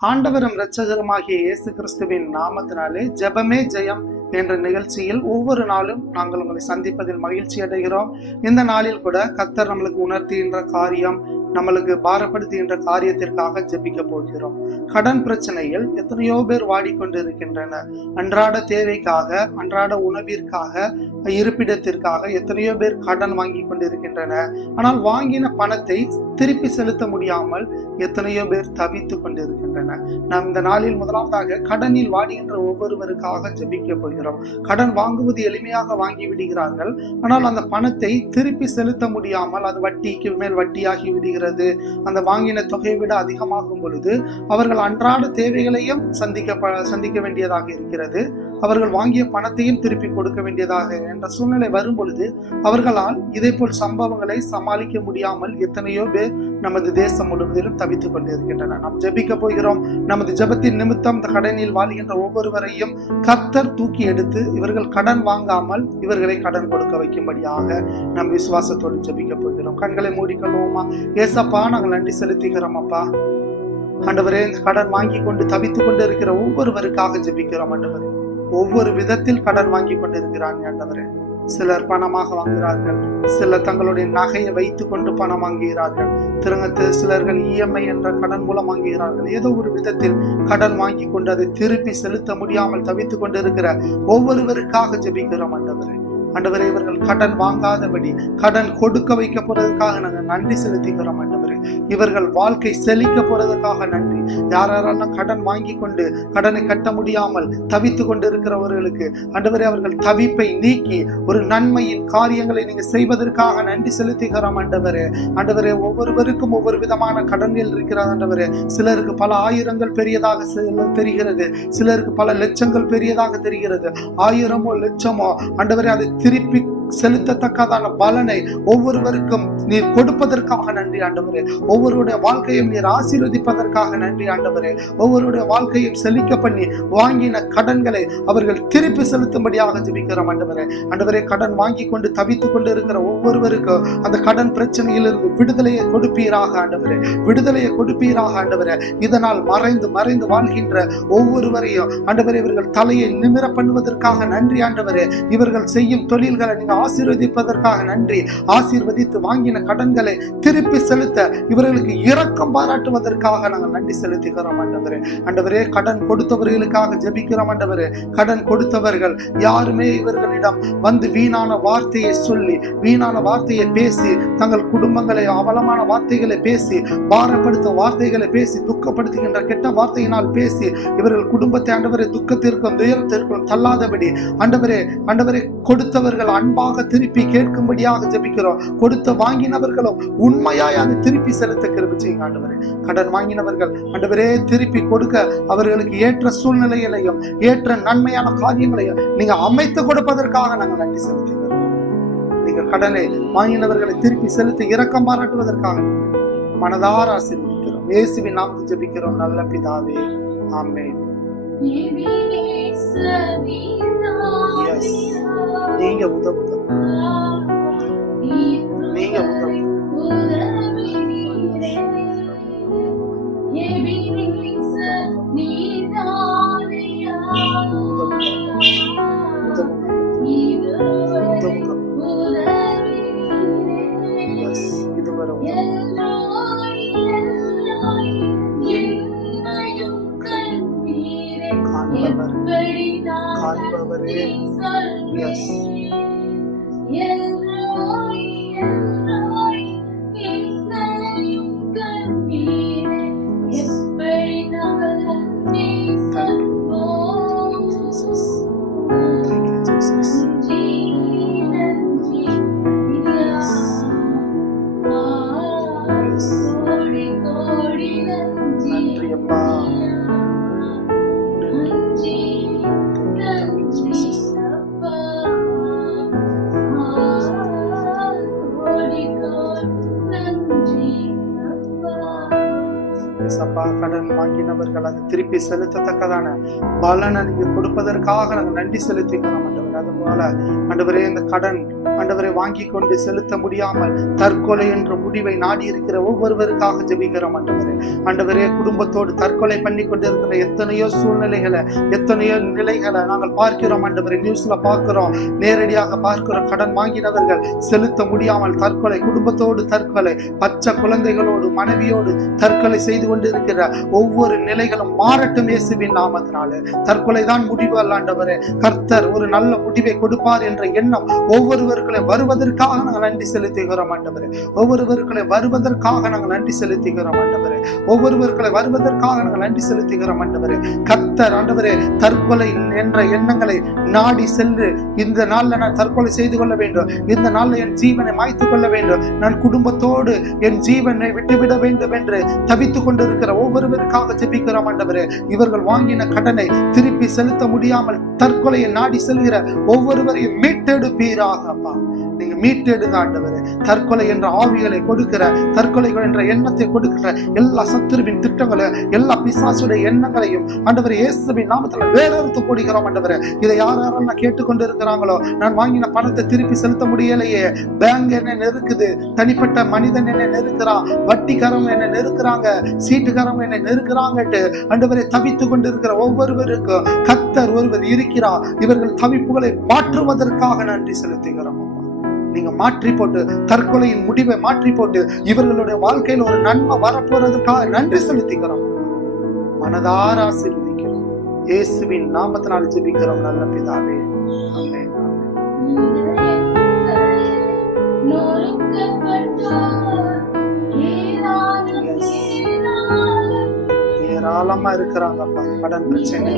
ஆண்டவரும் இரட்சகருமாகிய இயேசு கிறிஸ்துவின் நாமத்தினாலே ஜெபமே ஜெயம் என்ற நிகழ்ச்சியில் ஒவ்வொரு நாளும் நாங்கள் உங்களை சந்திப்பதில் மகிழ்ச்சி அடைகிறோம். இந்த நாளில் கூட கத்தர் நம்மளுக்கு உணர்த்துகின்ற காரியம் நம்மளுக்கு பாரப்படுத்துகின்ற காரியத்திற்காக ஜெபிக்க போகிறோம். கடன் பிரச்சனையில் எத்தனையோ பேர் வாடிக்கொண்டு இருக்கின்றன அன்றாட தேவைக்காக அன்றாட உணவிற்காக இருப்பிடத்திற்காக எத்தனையோ பேர் கடன் வாங்கி கொண்டு இருக்கின்றன ஆனால் வாங்கின பணத்தை திருப்பி செலுத்த முடியாமல் எத்தனையோ பேர் தவித்து கொண்டிருக்கின்றனர் நாம் இந்த நாளில் முதலாவதாக கடனில் வாடுகின்ற ஒவ்வொருவருக்காக ஜபிக்க போகிறோம். கடன் வாங்குவது எளிமையாக வாங்கி விடுகிறார்கள். ஆனால் அந்த பணத்தை திருப்பி செலுத்த முடியாமல் அது வட்டிக்கு மேல் வட்டியாகி விடுகிறது. அந்த வாங்கின தொகையை விட அதிகமாகும் பொழுது அவர்கள் அன்றாட தேவைகளையும் சந்திக்க சந்திக்க வேண்டியதாக இருக்கிறது. அவர்கள் வாங்கிய பணத்தையும் திருப்பி கொடுக்க வேண்டியதாக என்ற சூழ்நிலை வரும் பொழுது அவர்களால் இதே போல் சம்பவங்களை சமாளிக்க முடியாமல் எத்தனையோ பேர் நமது தேசம் முழுவதிலும் தவித்துக் கொண்டிருக்கின்றன நாம் ஜெபிக்க போகிறோம். நமது ஜெபத்தின் நிமித்தம் இந்த கடனில் வாழ்கின்ற ஒவ்வொருவரையும் கத்தர் தூக்கி எடுத்து இவர்கள் கடன் வாங்காமல் இவர்களை கடன் கொடுக்க வைக்கும்படியாக நம் விசுவாசத்தோடு ஜெபிக்க போகிறோம். கண்களை மூடிக்கொள்வோமா ஏசப்பா நாங்கள் நன்றி செலுத்துகிறோம் அப்பா. ஆண்டவரே இந்த கடன் வாங்கி கொண்டு தவித்துக் கொண்டு இருக்கிற ஒவ்வொருவருக்காக ஜெபிக்கிறோம் ஆண்டவரே. ஒவ்வொரு விதத்தில் கடன் வாங்கி கொண்டிருக்கிறாங்க ஆண்டவரே. சிலர் பணமாக வாங்குகிறார்கள். சிலர் தங்களுடைய நகையை வைத்துக் கொண்டு பணம் வாங்குகிறார்கள். திருங்கத்து சிலர்கள் இஎம்ஐ என்ற கடன் மூலம் வாங்குகிறார்கள். ஏதோ ஒரு விதத்தில் கடன் வாங்கி கொண்டு அதை திருப்பி செலுத்த முடியாமல் தவித்துக் கொண்டிருக்கிற ஒவ்வொருவருக்காக ஜெபிக்கிறோம் ஆண்டவரே. ஆண்டவரே இவர்கள் கடன் வாங்காதபடி கடன் கொடுக்க வைக்க போறதுக்காக நாங்கள் நன்றி செலுத்திக்கிறோம் ஆண்டவரே. இவர்கள் வாழ்க்கை செழிக்க போறதுக்காக நன்றி. யார் யாரெல்லாம் கடன் வாங்கி கொண்டு கடனை கட்ட முடியாமல் தவித்து கொண்டு இருக்கிறவர்களுக்கு ஆண்டவரே அவர்கள் தவிப்பை நீக்கி ஒரு நன்மையின் காரியங்களை நீங்க செய்வதற்காக நன்றி செலுத்துகிறோம் ஆண்டவரே. ஆண்டவரே ஒவ்வொருவருக்கும் ஒவ்வொரு விதமான கடன்கள் இருக்கிறார் ஆண்டவரே. சிலருக்கு பல ஆயிரங்கள் பெரியதாக செ- தெரிகிறது. சிலருக்கு பல லட்சங்கள் பெரியதாக தெரிகிறது. ஆயிரமோ லட்சமோ ஆண்டவரே அதை திருப்பி செலுத்தத்தக்கதான பலனை ஒவ்வொருவருக்கும் நீர் கொடுப்பதற்காக நன்றி ஆண்டவரே. ஒவ்வொருடைய வாழ்க்கையும் நீர் ஆசீர்வதிப்பதற்காக நன்றி ஆண்டவரே. ஒவ்வொருடைய வாழ்க்கையும் செழிக்க பண்ணி வாங்கின கடன்களை அவர்கள் திருப்பி செலுத்தும்படியாக ஜெபிக்கிறோம் ஆண்டவரே. ஆண்டவரே கடன் வாங்கி கொண்டு தவித்துக் கொண்டு இருக்கிற ஒவ்வொருவருக்கும் அந்த கடன் பிரச்சனையிலிருந்து விடுதலையை கொடுப்பீராக ஆண்டவரே. விடுதலையை கொடுப்பீராக ஆண்டவரே. இதனால் மறைந்து மறைந்து வாழ்கின்ற ஒவ்வொருவரையும் ஆண்டவரே இவர்கள் தலையை நிமிர பண்ணுவதற்காக நன்றி ஆண்டவரே. இவர்கள் செய்யும் தொழில்களை நீங்க ஆசீர்வதிப்பதற்காக நன்றி. ஆசீர்வதித்து வாங்கின கடன்களை திருப்பி செலுத்த இவர்களுக்கு இரக்கம் பாராட்டுவதற்காக நாங்கள் நன்றி செலுத்துகிறோம் ஆண்டவரே. ஆண்டவரே கடன் கொடுத்தவர்களுக்காக ஜபிக்கிறோம் ஆண்டவரே. கடன் கொடுத்தவர்கள் யாருமே இவர்களிடம் வந்து வீணான வார்த்தையை சொல்லி வீணான வார்த்தையை பேசி தங்கள் குடும்பங்களை அவலமான வார்த்தைகளை பேசி பாரப்படுத்த வார்த்தைகளை பேசி துக்கப்படுத்துகின்ற கெட்ட வார்த்தையினால் பேசி இவர்கள் குடும்பத்தை ஆண்டவரை துக்கத்திற்கும் துயரத்திற்கும் தள்ளாதபடி ஆண்டவரே ஆண்டவரை கொடுத்தவர்கள் அன்பா அன்பாக திருப்பி கேட்கும்படியாக ஜபிக்கிறோம். கொடுத்த வாங்கினவர்களும் உண்மையாய் அதை திருப்பி செலுத்த கிருபை ஆண்டவரே. கடன் வாங்கினவர்கள் ஆண்டவரே திருப்பி கொடுக்க அவர்களுக்கு ஏற்ற சூழ்நிலைகளையும் ஏற்ற நன்மையான காரியங்களையும் நீங்க அமைத்து கொடுப்பதற்காக நாங்கள் நன்றி செலுத்துகிறோம். நீங்கள் கடனை வாங்கினவர்களை திருப்பி செலுத்த இரக்கம் பாராட்டுவதற்காக மனதார ஆசீர்வதிக்கிறோம். இயேசுவின் நாமத்தில் ஜபிக்கிறோம். நல்ல பிதாவே. ஆமே ஆமென் நீங்க உதவுங்க. நீங்க உதவுங்க. நாங்கள் அதை திருப்பி செலுத்தத்தக்கதான பலனை நீங்க கொடுப்பதற்காக நாங்கள் நன்றி செலுத்திக்கிறோம் ஆண்டவர். அது போல ஆண்டவரே இந்த கடன் ஆண்டவரை வாங்கி கொண்டு செலுத்த முடியாமல் தற்கொலை என்ற முடிவை நாடி இருக்கிற ஒவ்வொருவருக்காக ஜெபிக்கிறோம் ஆண்டவரே. ஆண்டவரே குடும்பத்தோடு தற்கொலை பண்ணி கொண்டிருக்கிற எத்தனையோ சூழ்நிலைகளை எத்தனையோ நிலைகளை நாங்கள் பார்க்கிறோம் ஆண்டவரை. நியூஸ்ல பார்க்கிறோம் நேரடியாக பார்க்கிறோம் கடன் வாங்கினவர்கள் செலுத்த முடியாமல் தற்கொலை குடும்பத்தோடு தற்கொலை பச்சை குழந்தைகளோடு மனைவியோடு தற்கொலை செய்து கொண்டிருக்கிற ஒவ்வொரு நிலைகளும் மாறட்டும் இயேசுவின் நாமத்தினால. தற்கொலை தான் முடிவு அல்லாண்டவரே கர்த்தர் ஒரு நல்ல முடிவை கொடுப்பார் என்ற எண்ணம் ஒவ்வொருவருக்குள்ளே வருவதற்காக நாங்கள் நன்றி செலுத்துகிறோம் ஆண்டவரே. ஒவ்வொருவருக்குள்ளே வருவதற்காக நாங்கள் நன்றி செலுத்துகிறோம் ஆண்டவரே. ஒவ்வொருவருக்குள்ளே வருவதற்காக நாங்கள் நன்றி செலுத்துகிறோம் ஆண்டவரே. கத்தர் ஆண்டவரே தற்கொலை என்ற எண்ணங்களை நாடி சென்று இந்த நாளில் நான் தற்கொலை செய்து கொள்ள வேண்டும். இந்த நாளில் என் ஜீவனை மாய்த்து கொள்ள வேண்டும். நான் குடும்பத்தோடு என் ஜீவனை விட்டுவிட வேண்டும் என்று தவித்துக் கொண்டிருக்கிற ஒவ்வொருவருக்காக ஜெபிக்கிறோம் ஆண்டவரே. இவர்கள் வாங்கின கடனை திருப்பி செலுத்த முடியாமல் தற்கொலையை நாடி செல்கிற ஒவ்வொருவரையும் மீட்டெடுப்பீராக. அப்பா நீங்க மீட்டெடுங்க ஆண்டவரே தற்கொலை என்ற ஆவிகளை கொடுக்கிற தற்கொலை என்ற எண்ணத்தை கொடுக்கிற எல்லா சத்துருவின் திட்டங்களை எல்லா பிசாசுடைய எண்ணங்களையும் ஆண்டவர் இயேசுவின் நாமத்துல வேறறுத்து போடுகிறோம் ஆண்டவர். இதை யார் யாரெல்லாம் கேட்டுக்கொண்டு இருக்கிறாங்களோ நான் வாங்கின பணத்தை திருப்பி செலுத்த முடியலையே. பேங்க் என்ன நெருக்குது. தனிப்பட்ட மனிதன் என்ன நெருக்கிறான் வட்டிக்காரங்க என்ன நெருக்கிறாங்க. சீட்டுக்காரங்க என்ன நெருக்கிறாங்கட்டு. ஆண்டவரை தவித்து கொண்டிருக்கிற ஒவ்வொருவருக்கும் கத்தர் ஒருவர் இருக்கிறார். இவர்கள் தவிப்புகளை மாற்றுவதற்காக நன்றி செலுத்துகிறோம் நீங்க மாற்றி போட்டு தற்கொலையின் முடிவை மாற்றி போட்டு இவர்களுடைய வாழ்க்கையில் ஒரு நன்மை வரப்போறதுக்காக நன்றி செலுத்திக்கிறோம். மனதார ஆசீர்வதிக்கிறோம். இயேசுவின் நாமத்தினால் ஜெபிக்கிறோம் நல்ல பிதாவே. ஏராளமா இருக்கிறாங்கப்பா கடன் பிரச்சனை.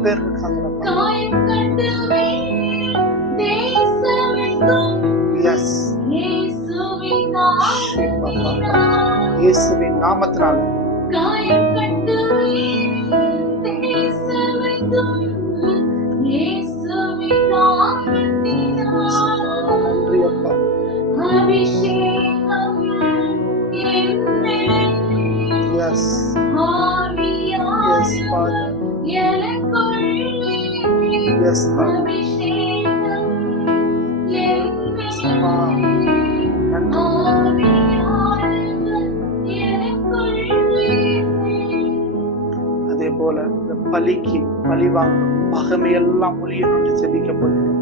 எத்தனையோ பேர் இருக்காங்கப்பா எஸ் இயேசுவின் நாமத்தினால. நன்றி அப்பா அபிஷேகம் Yes, Lord. அதே போல இந்த பலிக்கு பலி வாங்கும் பகமையெல்லாம் ஒளியனுண்டு ஜெபிக்கப்படுகிறோம்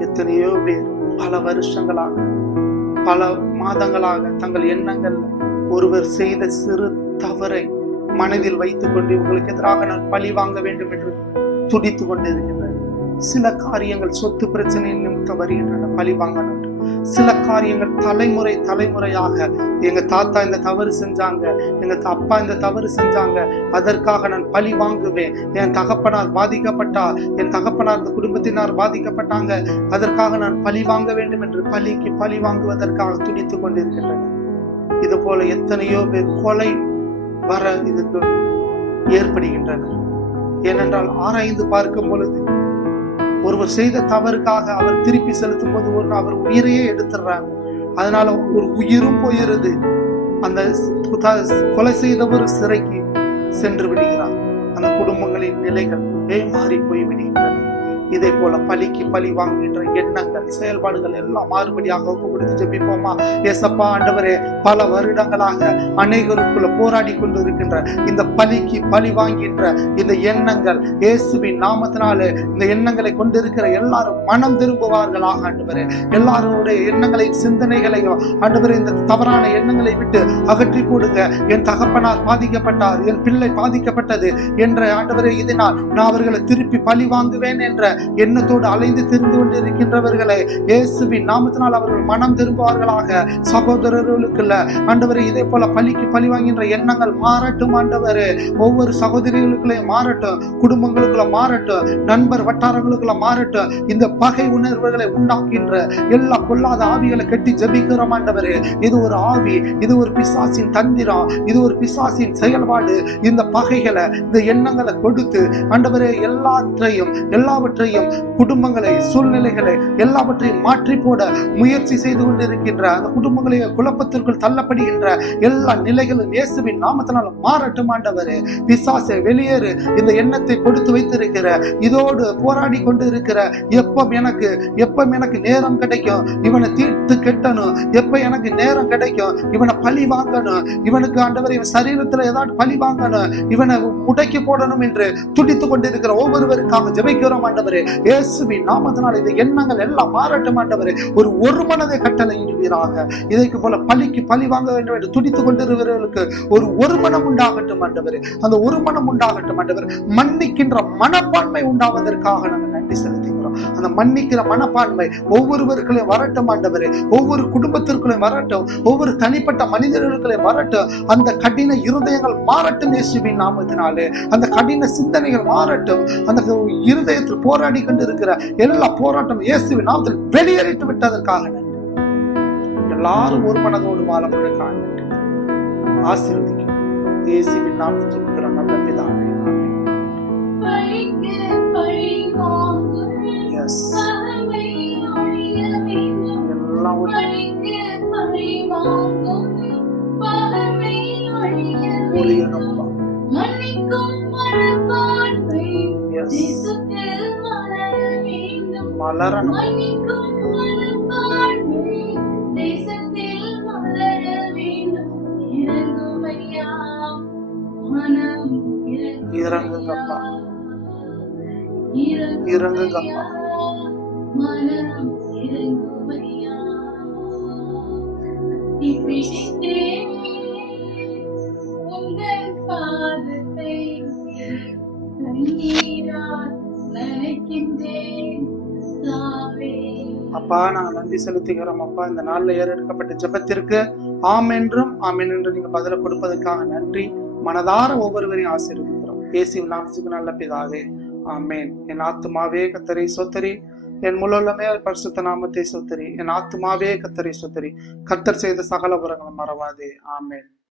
எத்தனையோ பேர் பல வருஷங்களாக பல மாதங்களாக தங்கள் எண்ணங்கள் ஒருவர் செய்த சிறு தவறை மனதில் வைத்துக் கொண்டு உங்களுக்கு எதிராக நான் பழி வாங்க வேண்டும் என்று துடித்து கொண்டிருக்கின்றன சில காரியங்கள் சொத்து பிரச்சனை நிமித்தம் வருகின்றன பழி சில காரியங்கள் தலைமுறை தலைமுறையாக எங்க தாத்தா இந்த தவறு செஞ்சாங்க எங்க அப்பா இந்த தவறு செஞ்சாங்க அதற்காக நான் பழி வாங்குவேன். என் தகப்பனார் பாதிக்கப்பட்டார் என் தகப்பனார் இந்த குடும்பத்தினார் பாதிக்கப்பட்டாங்க அதற்காக நான் பழி வாங்க வேண்டும் என்று பழிக்கு பழி வாங்குவதற்காக துடித்துக் கொண்டிருக்கின்றனர். இது போல எத்தனையோ பேர் கொலை வர இதுக்கு ஏற்படுகின்றன ஏனென்றால் ஆராய்ந்து பார்க்கும் பொழுது ஒருவர் செய்த தவறுக்காக அவர் திருப்பி செலுத்தும் போது ஒரு அவர் உயிரையே எடுத்துடுறாங்க. அதனால ஒரு உயிரும் போயிருது அந்த கொலை செய்தவர் சிறைக்கு சென்று விடுகிறார். அந்த குடும்பங்களின் நிலைகள் ஏமாறி போய் விடுகின்றன. இதே போல பலிக்கு பழி வாங்குகின்ற எண்ணங்கள் செயல்பாடுகள் எல்லாம் மாறுபடியாக ஒப்புக்கொடுத்து ஜெபிப்போமா? ஏசப்பா ஆண்டவரே பல வருடங்களாக அநேகருக்குள்ள போராடி கொண்டு இருக்கின்ற இந்த பலிக்கு பழி வாங்குகின்ற இந்த எண்ணங்கள் இயேசுவின் நாமத்தினாலே இந்த எண்ணங்களை கொண்டிருக்கிற எல்லாரும் மனம் திரும்புவார்களாக ஆண்டவரே. எல்லாருடைய எண்ணங்களையும் சிந்தனைகளையும் ஆண்டவரே இந்த தவறான எண்ணங்களை விட்டு அகற்றி போடுங்க என் தகப்பனார் பாதிக்கப்பட்டார் என் பிள்ளை பாதிக்கப்பட்டது என்ற ஆண்டவரே இதனால் நான் அவர்களை திருப்பி பழி வாங்குவேன் என்ற எண்ணத்தோடு அலைந்து திரிந்து கொண்டிருக்கின்றவர்களை இயேசுவின் நாமத்தினால் அவர்கள் மனம் திரும்புவார்களாக. சகோதரர்களுக்குள்ள ஆண்டவரே இதே போல பழிக்கு பழி வாங்கின்ற எண்ணங்கள் மாறட்டும் ஆண்டவர். ஒவ்வொரு சகோதரிகளுக்குள்ளே மாறட்டும் குடும்பங்களுக்குள்ள மாறட்டும் நண்பர் வட்டாரங்களுக்குள்ள மாறட்டும். இந்த பகை உணர்வுகளை உண்டாக்கின்ற எல்லா பொல்லாத ஆவிகளை கட்டி ஜபிக்கிறோம் ஆண்டவர். இது ஒரு ஆவி இது ஒரு பிசாசின் தந்திரம் இது ஒரு பிசாசின் செயல்பாடு. இந்த பகைகளை இந்த எண்ணங்களை கொடுத்து ஆண்டவரே எல்லாற்றையும் எல்லாவற்றையும் எல்லாவற்றையும் குடும்பங்களை சூழ்நிலைகளை எல்லாவற்றையும் மாற்றி போட முயற்சி செய்து கொண்டிருக்கின்ற அந்த குடும்பங்களை குழப்பத்திற்குள் தள்ளப்படுகின்ற எல்லா நிலைகளும் இயேசுவின் நாமத்தினால் மாறட்டும் ஆண்டவரே. பிசாசை வெளியேறு இந்த எண்ணத்தை கொடுத்து வைத்திருக்கிற இதோடு போராடி கொண்டு இருக்கிற எப்ப எனக்கு எப்ப எனக்கு நேரம் கிடைக்கும் இவனை தீர்த்து கெட்டணும். எப்ப எனக்கு நேரம் கிடைக்கும் இவனை பழி வாங்கணும். இவனுக்கு ஆண்டவர் இவன் சரீரத்துல ஏதாவது பழி வாங்கணும். இவனை உடைக்கு போடணும் என்று துடித்துக் கொண்டிருக்கிற ஒவ்வொருவருக்காக ஜெபிக்கிறோம் ஆண்டவரே. இயேசுவின் நாமத்தினால் இந்த எண்ணங்கள் எல்லாம் மாறட்டும் ஆண்டவரே. ஒரு ஒரு மனதை கட்டளை இடுவீராக இதைக்கு போல பழிக்கு பழி வாங்க வேண்டும் என்று துடித்துக் கொண்டிருக்கிறவர்களுக்கு ஒரு ஒரு மனம் உண்டாகட்டும் ஆண்டவரே. அந்த ஒரு மனம் உண்டாகட்டும் ஆண்டவர். மன்னிக்கின்ற மனப்பான்மை உண்டாவதற்காக நாங்கள் நன்றி செலுத்துகிறோம். அந்த மன்னிக்கிற மனப்பான்மை ஒவ்வொருவர்களையும் வரட்டும் ஆண்டவரே. ஒவ்வொரு குடும்பத்திற்குள்ளையும் வரட்டும் ஒவ்வொரு தனிப்பட்ட மனிதர்களுக்குள்ளே வரட்டும். அந்த கடின இருதயங்கள் மாறட்டும் இயேசுவின் நாமத்தினாலே. அந்த கடின சிந்தனைகள் மாறட்டும். அந்த இருதயத்தில் போராடி கொண்டு இருக்கிற எல்லா போராட்டம் இயேசுவின் நாமத்தில் வெளியேறிட்டு விட்டதற்காக நன்றி. எல்லாரும் ஒரு மனதோடு வாழ முழுக்காக ஆசீர்வதிக்கும் இயேசுவின் நாமத்தில் ஜெபிக்கிற நல்ல பிதாவே பழிக்கு பழி வளர வேண்டும். மலரணும். மன்னிக்கும் தாவே அப்பா நான் நன்றி செலுத்துகிறோம் அப்பா. இந்த நாள்ல ஏறெடுக்கப்பட்ட ஜபத்திற்கு ஆம் என்றும் ஆம் என்று நீங்க பதில கொடுப்பதற்காக நன்றி. மனதார ஒவ்வொருவரையும் ஆசீர்வதிக்கிறோம். பேசி நாமத்துக்கு நல்ல பிதாவே. ஆமேன். என் ஆத்துமாவே கத்தரை சொத்தரி. என் முழுலமே பரிசுத்த நாமத்தை சொத்தரி. என் ஆத்துமாவே கத்தரை சொத்தரி. கத்தர் செய்த சகல உரங்களை மறவாதே. ஆமேன்.